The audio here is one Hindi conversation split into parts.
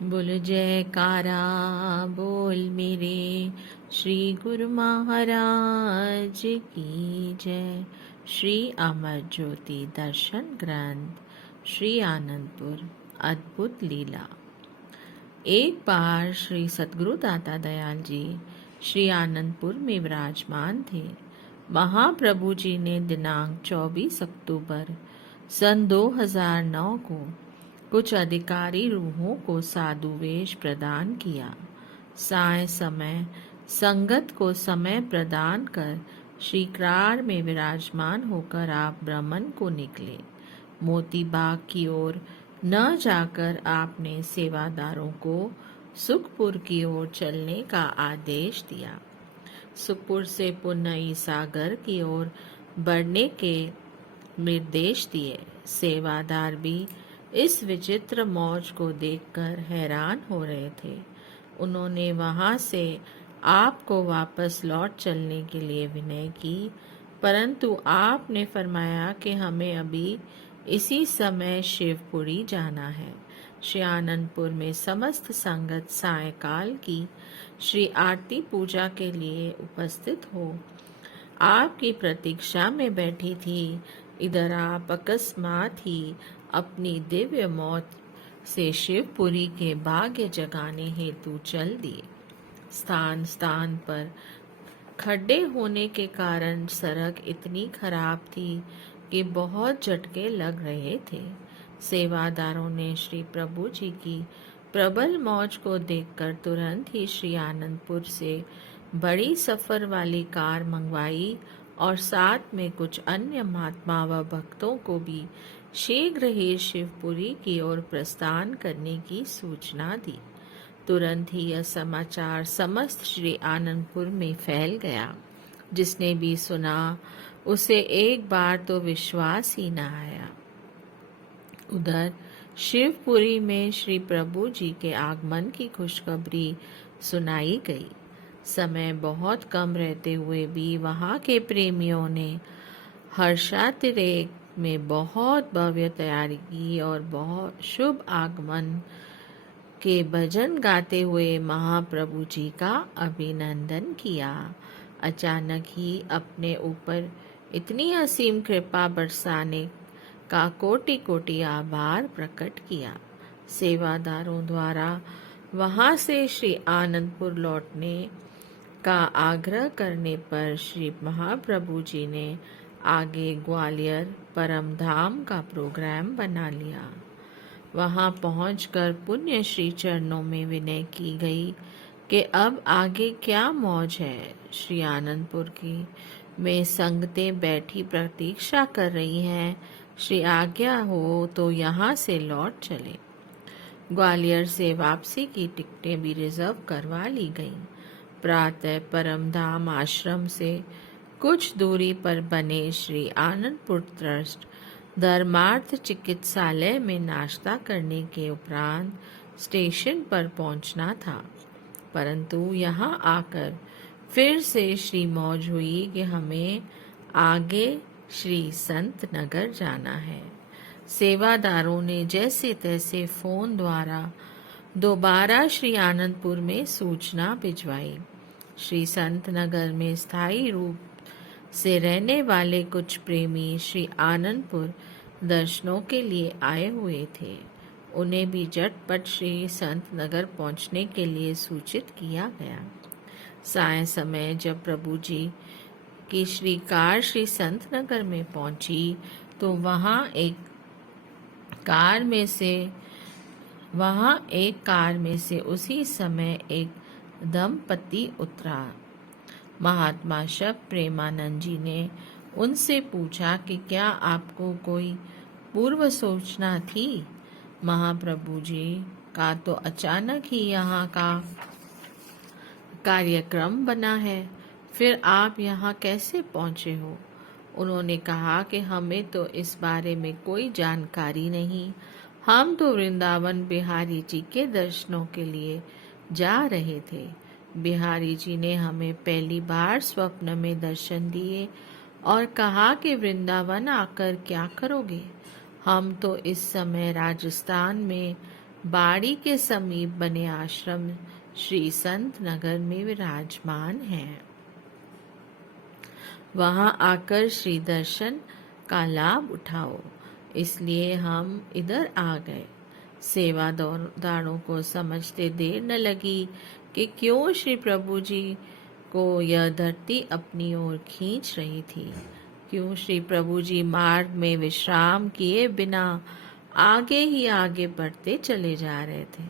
बोल जयकारा बोल मेरे श्री गुरु महाराज की जय। श्री अमर ज्योति दर्शन ग्रंथ श्री आनंदपुर अद्भुत लीला। एक बार श्री सद्गुरु दाता दयाल जी श्री आनंदपुर में विराजमान थे। महाप्रभु जी ने दिनांक 24 अक्टूबर सन 2009 को कुछ अधिकारी रूहों को साधु वेश प्रदान किया। साय समय संगत को समय प्रदान कर श्री क्रार में विराजमान होकर आप ब्रह्मन को निकले। मोती बाग की ओर न जाकर आपने सेवादारों को सुखपुर की ओर चलने का आदेश दिया। सुखपुर से पुन्नई सागर की ओर बढ़ने के निर्देश दिए। सेवादार भी इस विचित्र मौज को देखकर हैरान हो रहे थे। उन्होंने वहां से आपको वापस लौट चलने के लिए विनय की, परंतु आपने फरमाया कि हमें अभी इसी समय शिवपुरी जाना है। श्री आनंदपुर में समस्त संगत सायकाल की श्री आरती पूजा के लिए उपस्थित हो आपकी प्रतीक्षा में बैठी थी। इधर आप अकस्मात ही अपनी दिव्य मौत से शिवपुरी के भाग्य जगाने हेतु चल दिए। स्थान स्थान पर खड्डे होने के कारण सड़क इतनी खराब थी कि बहुत झटके लग रहे थे। सेवादारों ने श्री प्रभु जी की प्रबल मौज को देखकर तुरंत ही श्री आनंदपुर से बड़ी सफर वाली कार मंगवाई और साथ में कुछ अन्य महात्मा व भक्तों को भी शीघ्र ही शिवपुरी की ओर प्रस्थान करने की सूचना दी। तुरंत ही यह समाचार समस्त श्री आनंदपुर में फैल गया। जिसने भी सुना उसे एक बार तो विश्वास ही न आया। उधर शिवपुरी में श्री प्रभु जी के आगमन की खुशखबरी सुनाई गई। समय बहुत कम रहते हुए भी वहां के प्रेमियों ने हर्षातिरेक में बहुत भव्य तैयारी की और बहुत शुभ आगमन के भजन गाते हुए महाप्रभु जी का अभिनंदन किया। अचानक ही अपने ऊपर इतनी असीम कृपा बरसाने का कोटि कोटि आभार प्रकट किया। सेवादारों द्वारा वहां से श्री आनंदपुर लौटने का आग्रह करने पर श्री महाप्रभु जी ने आगे ग्वालियर परमधाम का प्रोग्राम बना लिया। वहां पहुंचकर पुण्य श्री चरणों में विनय की गई कि अब आगे क्या मौज है। श्री आनंदपुर की में संगतें बैठी प्रतीक्षा कर रही हैं। श्री आज्ञा हो तो यहाँ से लौट चले। ग्वालियर से वापसी की टिकटें भी रिजर्व करवा ली गईं। प्रातः परमधाम आश्रम से कुछ दूरी पर बने श्री आनंदपुर ट्रस्ट धर्मार्थ चिकित्सालय में नाश्ता करने के उपरांत स्टेशन पर पहुंचना था, परंतु यहाँ आकर फिर से श्री मौज हुई कि हमें आगे श्री संत नगर जाना है। सेवादारों ने जैसे तैसे फोन द्वारा दोबारा श्री आनंदपुर में सूचना भिजवाई। श्री संत नगर में स्थायी रूप से रहने वाले कुछ प्रेमी श्री आनंदपुर दर्शनों के लिए आए हुए थे। उन्हें भी झटपट श्री संत नगर पहुंचने के लिए सूचित किया गया। साय समय जब प्रभु जी की श्री कार श्री संत नगर में पहुंची तो वहां एक कार में से उसी समय एक दंपति उतरा। महात्मा शब प्रेमानंद जी ने उनसे पूछा कि क्या आपको कोई पूर्व सूचना थी? महाप्रभु जी का तो अचानक ही यहाँ का कार्यक्रम बना है, फिर आप यहाँ कैसे पहुँचे हो? उन्होंने कहा कि हमें तो इस बारे में कोई जानकारी नहीं। हम तो वृंदावन बिहारी जी के दर्शनों के लिए जा रहे थे। बिहारी जी ने हमें पहली बार स्वप्न में दर्शन दिए और कहा कि वृंदावन आकर क्या करोगे? हम तो इस समय राजस्थान में बाड़ी के समीप बने आश्रम श्री संत नगर में विराजमान हैं। वहां आकर श्री दर्शन का लाभ उठाओ, इसलिए हम इधर आ गए। सेवादारों को समझते देर न लगी कि क्यों श्री प्रभु जी को यह धरती अपनी ओर खींच रही थी। क्यों श्री प्रभु जी मार्ग में विश्राम किए बिना आगे ही आगे बढ़ते चले जा रहे थे।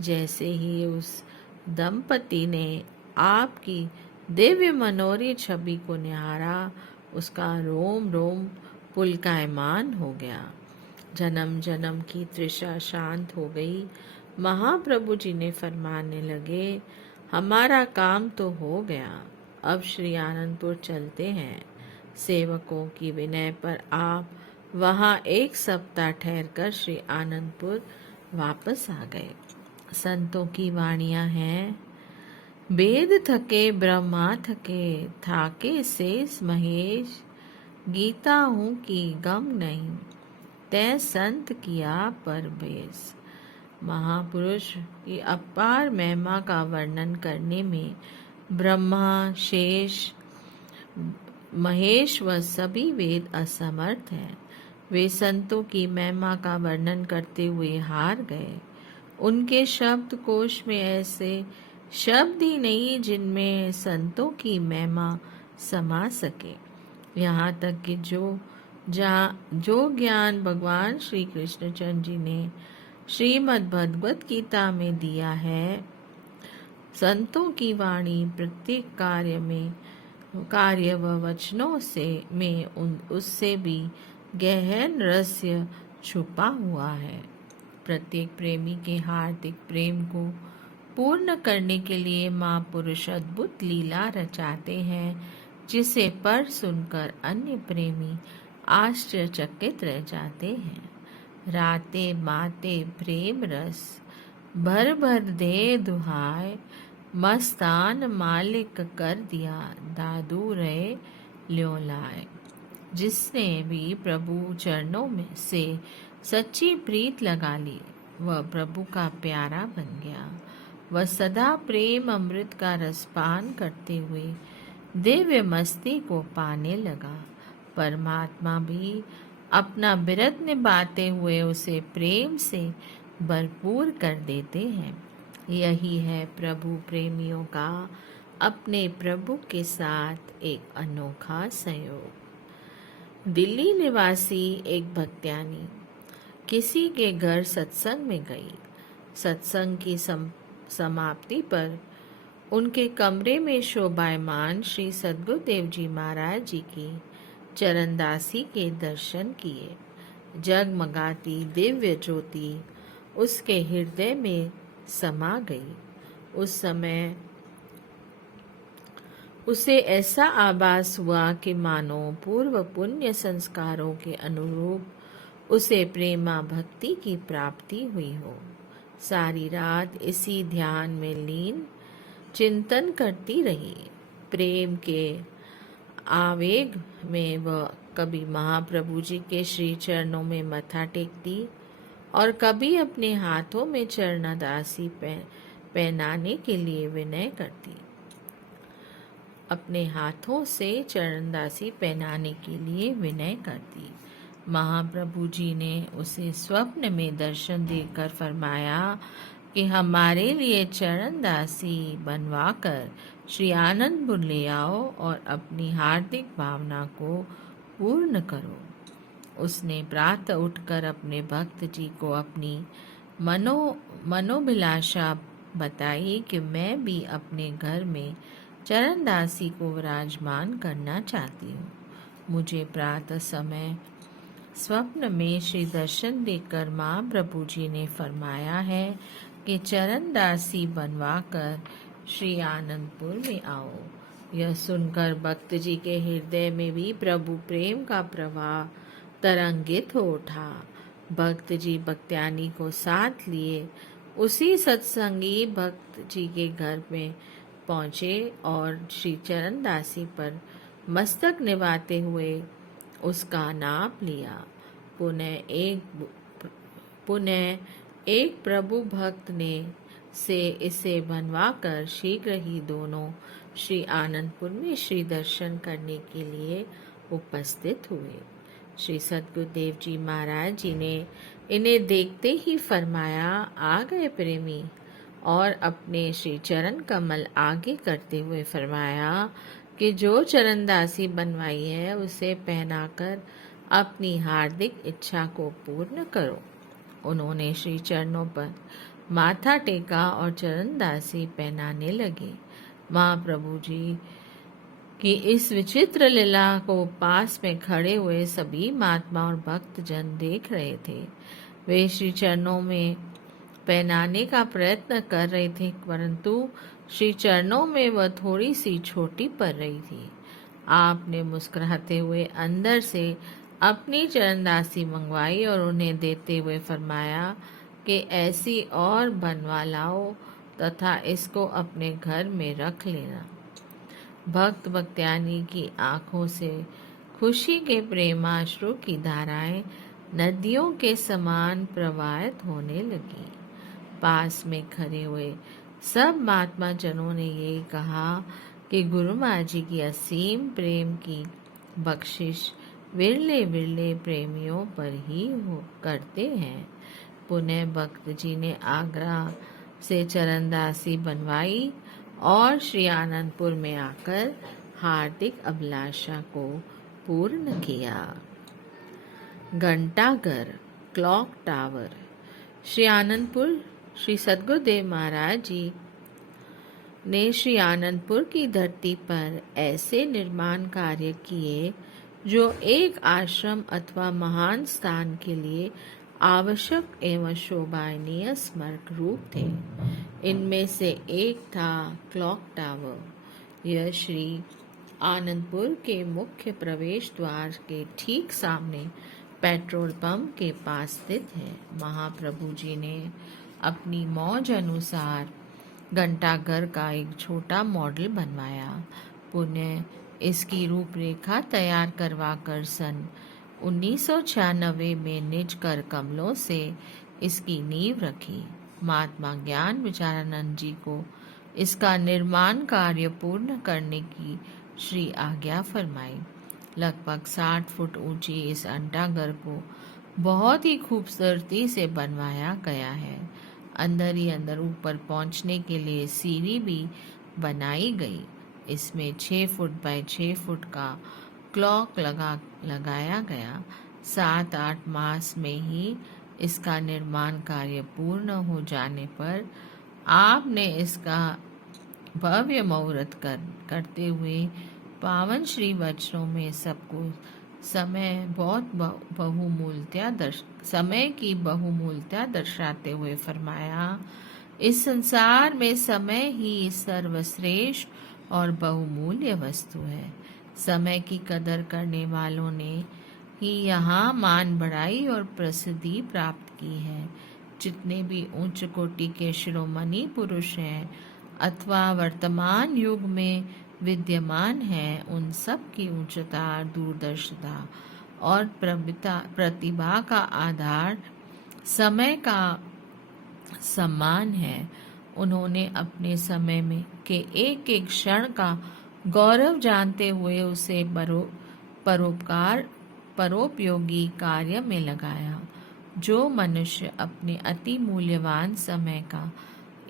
जैसे ही उस दंपति ने आपकी दिव्य मनोहरी छवि को निहारा, उसका रोम रोम पुलकायमान हो गया। जन्म जन्म की तृषा शांत हो गई। महाप्रभु जी ने फरमाने लगे, हमारा काम तो हो गया, अब श्री आनंदपुर चलते हैं। सेवकों की विनय पर आप वहां एक सप्ताह ठहरकर श्री आनंदपुर वापस आ गए। संतों की वाणियां हैं, वेद थके ब्रह्मा थके, थाके शेष महेश, गीता हूँ की गम नहीं, तै संत किया परवेश। महापुरुष की अपार महिमा का वर्णन करने में ब्रह्मा, शेष, महेश व सभी वेद असमर्थ हैं। वे संतों की महिमा का वर्णन करते हुए हार गए। उनके शब्द कोश में ऐसे शब्द ही नहीं जिनमें संतों की महिमा समा सके। यहाँ तक कि जो ज्ञान भगवान श्री कृष्णचंद्र जी ने श्रीमद् भगवत गीता में दिया है, संतों की वाणी प्रत्येक कार्य व वचनों से उससे भी गहन रहस्य छुपा हुआ है। प्रत्येक प्रेमी के हार्दिक प्रेम को पूर्ण करने के लिए महापुरुष अद्भुत लीला रचाते हैं, जिसे पढ़ सुनकर अन्य प्रेमी आश्चर्यचकित रह जाते हैं। राते माते प्रेम रस, भर भर दे दुहाय, मस्तान मालिक कर दिया, दादू रे ल्यों लाए। जिसने भी प्रभु चरणों में से सच्ची प्रीत लगा ली, वह प्रभु का प्यारा बन गया। वह सदा प्रेम अमृत का रसपान करते हुए दिव्य मस्ती को पाने लगा। परमात्मा भी अपना बिरद निभाते हुए उसे प्रेम से भरपूर कर देते हैं। यही है प्रभु प्रेमियों का अपने प्रभु के साथ एक अनोखा संयोग। दिल्ली निवासी एक भक्त्यानी किसी के घर सत्संग में गई। सत्संग की समाप्ति पर उनके कमरे में शोभायमान श्री सद्गुरुदेव जी महाराज जी की चरणदासी के दर्शन किए। जगमगाती दिव्य ज्योति उसके हृदय में समा गई। उस समय उसे ऐसा आभास हुआ कि मानो पूर्व पुण्य संस्कारों के अनुरूप उसे प्रेमा भक्ति की प्राप्ति हुई हो। सारी रात इसी ध्यान में लीन चिंतन करती रही। प्रेम के आवेग में वह कभी महाप्रभु जी के श्री चरणों में मत्था टेकती और कभी अपने हाथों में चरणदासी पहनाने के लिए विनय करती। अपने हाथों से चरणदासी पहनाने के लिए विनय करती। महाप्रभु जी ने उसे स्वप्न में दर्शन देकर फरमाया कि हमारे लिए चरणदासी बनवाकर श्री आनंदपुर ले आओ और अपनी हार्दिक भावना को पूर्ण करो। उसने प्रातः उठकर अपने भक्त जी को अपनी मनोभिलाषा बताई कि मैं भी अपने घर में चरणदासी को विराजमान करना चाहती हूँ। मुझे प्रातः समय स्वप्न में श्री दर्शन देकर महाप्रभु जी ने फरमाया है कि चरणदासी बनवाकर श्री आनंदपुर में आओ। यह सुनकर भक्त जी के हृदय में भी प्रभु प्रेम का प्रवाह तरंगित हो उठा। भक्त जी भक्त्यानी को साथ लिए उसी सत्संगी भक्त जी के घर में पहुँचे और श्री चरणदासी पर मस्तक निभाते हुए उसका नाप लिया। पुनः एक प्रभु भक्त ने से इसे बनवाकर शीघ्र ही दोनों श्री आनंदपुर में श्री दर्शन करने के लिए उपस्थित हुए। श्री सद्गुरुदेव जी महाराज जी ने इन्हें देखते ही फरमाया, आ गए प्रेमी, और अपने श्री चरण कमल आगे करते हुए फरमाया कि जो चरणदासी बनवाई है उसे पहनाकर अपनी हार्दिक इच्छा को पूर्ण करो। उन्होंने श्री चरणों पर माथा टेका और चरणदासी पहनाने लगे। महाप्रभु जी कि इस विचित्र लीला को पास में खड़े हुए सभी महात्मा और भक्त जन देख रहे थे। वे श्री चरणों में पहनाने का प्रयत्न कर रहे थे, परंतु श्री चरणों में वह थोड़ी सी छोटी पड़ रही थी। आपने मुस्कुराते हुए अंदर से अपनी चरणदासी मंगवाई और उन्हें देते हुए फरमाया कि ऐसी और बनवा लाओ तथा इसको अपने घर में रख लेना। भक्त भक्त्यानी की आंखों से खुशी के प्रेमाश्रु की धाराएं नदियों के समान प्रवाहित होने लगी। पास में खड़े हुए सब महात्मा जनों ने यही कहा कि गुरु महाराज जी की असीम प्रेम की बख्शिश विरले विरले प्रेमियों पर ही करते हैं। पुनः भक्त जी ने आगरा से चरणदासी बनवाई और श्री आनंदपुर में आकर हार्दिक अभिलाषा को पूर्ण किया। घंटाघर, क्लॉक टावर। श्री आनंदपुर श्री सद्गुरुदेव महाराज जी ने श्री आनंदपुर की धरती पर ऐसे निर्माण कार्य किए जो एक आश्रम अथवा महान स्थान के लिए आवश्यक एवं शोभनीय स्मारक रूप थे। इनमें से एक था क्लॉक टावर। यह श्री आनंदपुर के मुख्य प्रवेश द्वार के ठीक सामने पेट्रोल पंप के पास स्थित है। महाप्रभु जी ने अपनी मौज अनुसार घंटाघर का एक छोटा मॉडल बनवाया। पुनः इसकी रूपरेखा तैयार करवाकर सन 1996 में निज कर कमलों से इसकी नींव रखी। महात्मा ज्ञान विचारानंद जी को इसका निर्माण कार्य पूर्ण करने की श्री आज्ञा फरमाई। लगभग 60 फुट ऊंची इस घंटाघर को बहुत ही खूबसूरती से बनवाया गया है। अंदर ही अंदर ऊपर पहुंचने के लिए सीढ़ी भी बनाई गई। इसमें 6 फुट बाय 6 फुट का क्लॉक लगाया गया। 7-8 मास में ही इसका निर्माण कार्य पूर्ण हो जाने पर आपने इसका भव्य मुहूर्त करते हुए पावन श्री वचनों में सबको समय की बहुमूल्यता दर्शाते हुए फरमाया, इस संसार में समय ही सर्वश्रेष्ठ और बहुमूल्य वस्तु है। समय की कदर करने वालों ने ही यहाँ मान बढ़ाई और प्रसिद्धि प्राप्त की है। जितने भी उच्च कोटि के शिरोमणि पुरुष हैं अथवा वर्तमान युग में विद्यमान हैं, उन सब की उच्चता, दूरदर्शिता और प्रतिभा का आधार समय का सम्मान है। उन्होंने अपने समय में के एक एक क्षण का गौरव जानते हुए उसे परोपयोगी कार्य में लगाया। जो मनुष्य अपने अति मूल्यवान समय का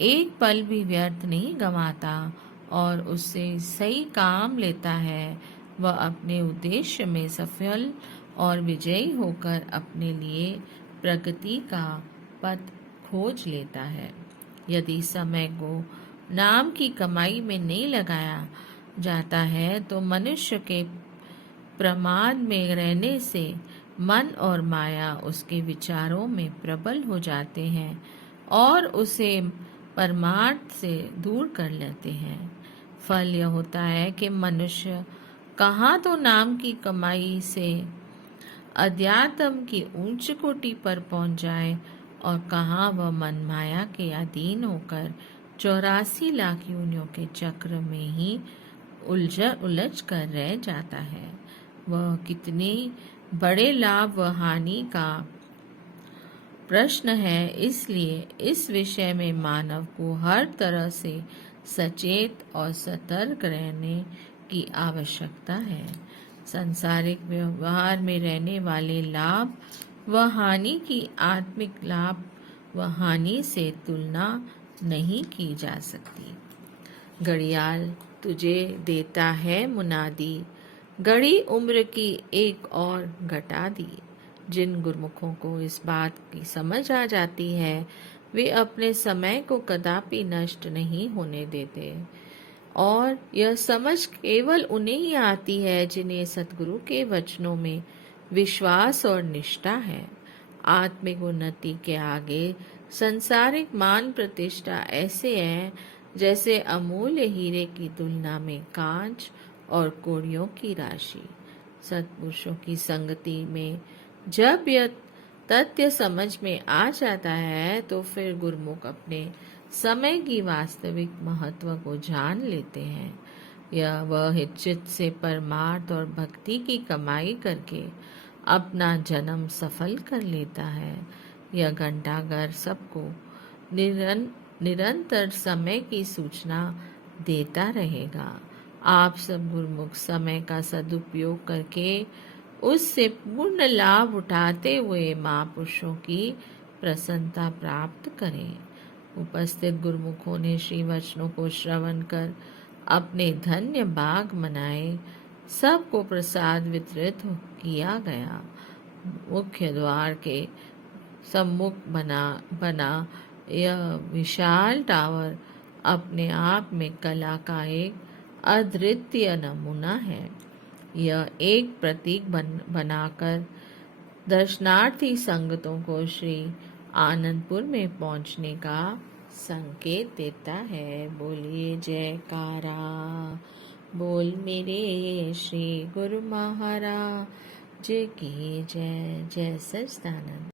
एक पल भी व्यर्थ नहीं गंवाता और उससे सही काम लेता है, वह अपने उद्देश्य में सफल और विजयी होकर अपने लिए प्रगति का पथ खोज लेता है। यदि समय को नाम की कमाई में नहीं लगाया जाता है तो मनुष्य के प्रमाद में रहने से मन और माया उसके विचारों में प्रबल हो जाते हैं और उसे परमार्थ से दूर कर लेते हैं। फल यह होता है कि मनुष्य कहाँ तो नाम की कमाई से अध्यात्म की उच्च कोटि पर पहुंच जाए और कहाँ वह मन माया के अधीन होकर 84 लाख योनियों के चक्र में ही उलझ कर रह जाता है। वह कितने बड़े लाभ व हानि का प्रश्न है, इसलिए इस विषय में मानव को हर तरह से सचेत और सतर्क रहने की आवश्यकता है। सांसारिक व्यवहार में रहने वाले लाभ व हानि की आत्मिक लाभ व हानि से तुलना नहीं की जा सकती। घड़ियाल तुझे देता है मुनादी, घड़ी उम्र की एक और घटा दी। जिन गुरमुखों को इस बात की समझ आ जाती है, वे अपने समय को कदापि नष्ट नहीं होने देते, और यह समझ केवल उन्हें ही आती है जिन्हें सतगुरु के वचनों में विश्वास और निष्ठा है। आत्मिक उन्नति के आगे संसारिक मान प्रतिष्ठा ऐसे है जैसे अमूल्य हीरे की तुलना में कांच और कौड़ियों की राशि। सत्पुरुषों की संगति में जब यह तथ्य समझ में आ जाता है तो फिर गुरुमुख अपने समय की वास्तविक महत्व को जान लेते हैं। यह वह चित्त से परमार्थ और भक्ति की कमाई करके अपना जन्म सफल कर लेता है। यह घंटाघर सबको निरंतर समय की सूचना देता रहेगा। आप सब गुरुमुख समय का सदुपयोग करके उससे पूर्ण लाभ उठाते हुए महापुरुषों की प्रसन्नता प्राप्त करें। उपस्थित गुरुमुखों ने श्री वचनों को श्रवण कर अपने धन्य भाग मनाए। सबको प्रसाद वितरित किया गया। मुख्य द्वार के सम्मुख बना यह विशाल टावर अपने आप में कला का एक अद्वितीय नमूना है। यह एक प्रतीक बनाकर दर्शनार्थी संगतों को श्री आनंदपुर में पहुंचने का संकेत देता है। बोलिए जयकारा बोल मेरे श्री गुरु महाराज की जय। जय सच्चिदानंद।